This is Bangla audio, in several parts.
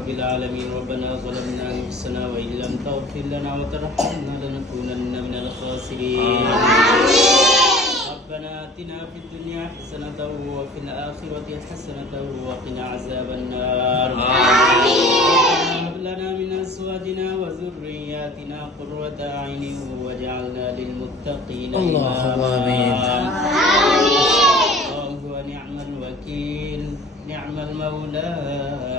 رب العالمين ربنا ظلمنا أنفسنا وإن لم تغفر لنا وترحمنا لنكونن من الخاسرين ربنا آتنا في الدنيا حسنة وفي الآخرة حسنة وقنا عذاب النار هب لنا من أزواجنا وذرياتنا قرة أعين واجعلنا للمتقين إماما ونعم الوكيل نعم المولى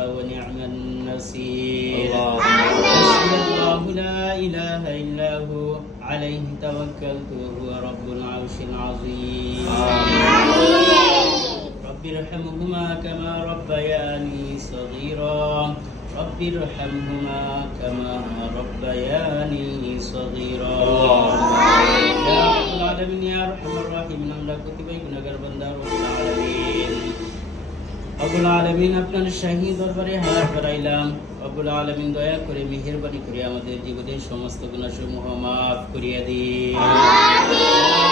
ونعم النصير الله لا إله إلا هو عليه توكلت وهو رب العرش العظيم رب ارحمهما كما ربياني صغيرا رب ارحمهما كما ربياني صغيرا يا رب العالمين يا أرحم الراحمين আমরা প্রতিবাই গুনাহগার বান্দা রব্বুল আলামিন রব্বুল আলামিন আপনার শাহী দরবারে হাত বাড়াইলাম রব্বুল আলামিন দয়া করে মেহেরবানি করে আমাদের জীবনের সমস্ত গুনাহসমূহ maaf করিয়া দিন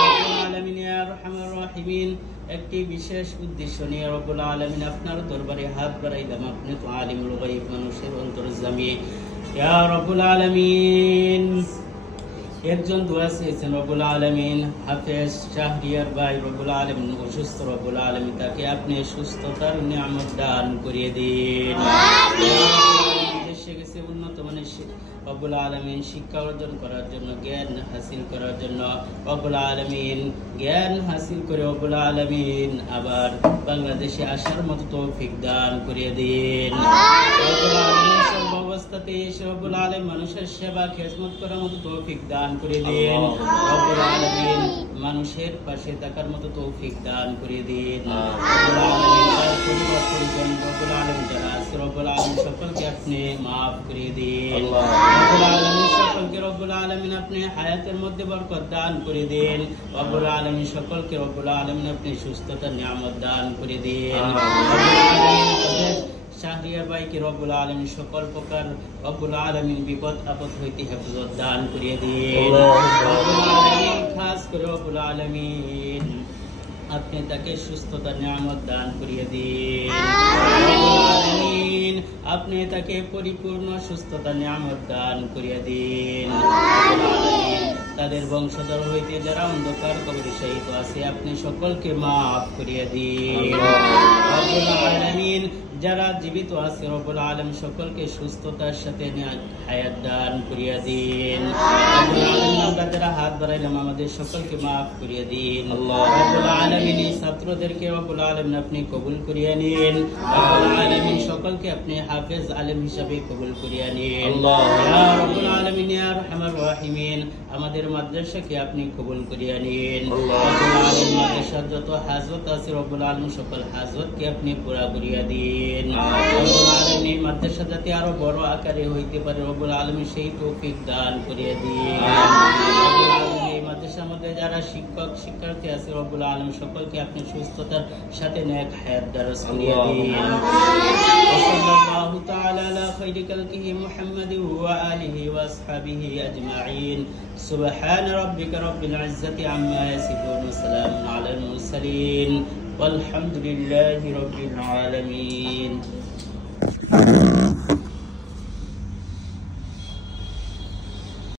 রব্বুল আলামিন ইয়া আরহামার রাহিমিন একটি বিশেষ উদ্দেশ্য নিয়ে রব্বুল আলামিন আপনার দরবারে হাত বাড়াইলাম আপনি তো আলিমুল গায়ব মানুষের অন্তর্যামী ইয়া রব্বুল আলামিন একজন দোয়া চেয়েছেন রব্বুল আলামিন হাফেজ শাহরিয়ার ভাই রব্বুল আলামিন অসুস্থ রব্বুল আলামিন তাকে আপনি সুস্থতার নিয়ামত দান করিয়ে দিন দেশে গেছে উন্নত মানের রব্বুল আলামিন শিক্ষা অর্জন করার জন্য জ্ঞান হাসিল করার জন্য রব্বুল আলামিন জ্ঞান হাসিল করে রব্বুল আলামিন আবার বাংলাদেশে আসার মতো তৌফিক দান করিয়ে দিন রব্বুল আলামিন সর্ব অবস্থাতে রব্বুল আলামিন মানুষের সেবা খেদমত করার মতো তৌফিক দান করে দিন রব্বুল আলামিন মানুষের পাশে থাকার মতো তৌফিক দান করে দিন রব্বুল আলামিন তার পরিবার পরিজন রব্বুল আলামিন যারা আছে রব্বুল আলামিন সকলকে আপনি maaf করে দিন রব্বুল আলামিন সকলকে রব্বুল আলামিন আপনি হায়াতের মধ্যে বরকত দান করে দিন রব্বুল আলামিন সকলকে রব্বুল আলামিন আপনি সুস্থতার নিয়ামত দান করে দিন রব্বুল আলামিন শাহরিয়ার ভাইকে রব্বুল আলামিন সকল প্রকার রব্বুল আলামিন বিপদ আপদ হইতে হেফাজত দান করিয়ে দিন রব্বুল আলামিন খাস করে রব্বুল আলামিন আপনি তাকে সুস্থতার নিয়ামত দান করিয়ে দিন রব্বুল আলামিন আপনি তাকে পরিপূর্ণ সুস্থতার নিয়ামত দান করিয়ে দিন রব্বুল আলামিন তাদের বংশধর হইতে যারা অন্ধকার কবরে শহীদ আছে আপনি সকলকে maaf করিয়ে দিন রব্বুল আলামিন যারা জীবিত আছে রব্বুল আলামিন সকলকে সুস্থতার সাথে হায়াত দান করিয়ে দিন রব্বুল আলামিন আমরা যারা হাত বাড়াইলাম আমাদের সকলকে maaf করিয়ে দিন রব্বুল আলামিন এই ছাত্রদেরকে রব্বুল আলামিন আপনি কবুল করিয়ে নিন রব্বুল আলামিন সকলকে আপনি হাফেজ আলেম হিসাবে কবুল করিয়ে নিন ইয়া রব্বুল আলামিন ইয়া আরহামার রাহিমিন আমাদের মাদ্রাসাকে আপনি কবুল করিয়ে নিন রব্বুল আলামিন মাদ্রাসার যত হাজত আছে রব্বুল আলামিন সকল হাজতকে আপনি পুরা করিয়ে দিন রব্বুল আলামিন মাদ্রাসা যাতে আরো বড় আকারে হইতে পারে রব্বুল আলামিন সেই তৌফিক দান করিয়ে দিন রব্বুল আলামিন এই মাদ্রাসার মধ্যে যারা শিক্ষক শিক্ষার্থী আছে রব্বুল আলামিন সকলকে আপনি সুস্থতার সাথে নেক হায়াত দারাজ করিয়ে দিন সাল্লাল্লাহু তাআলা আলা খায়রি খালকিহি মুহাম্মাদিন ওয়া আলিহি ওয়া আসহাবিহি আজমাইন সুবহান রাব্বিকা রাব্বিল ইজ্জাতি আম্মা ইয়াসিফুন ওয়া সালামুন আলাল মুরসালিন والحمد لله رب العالمين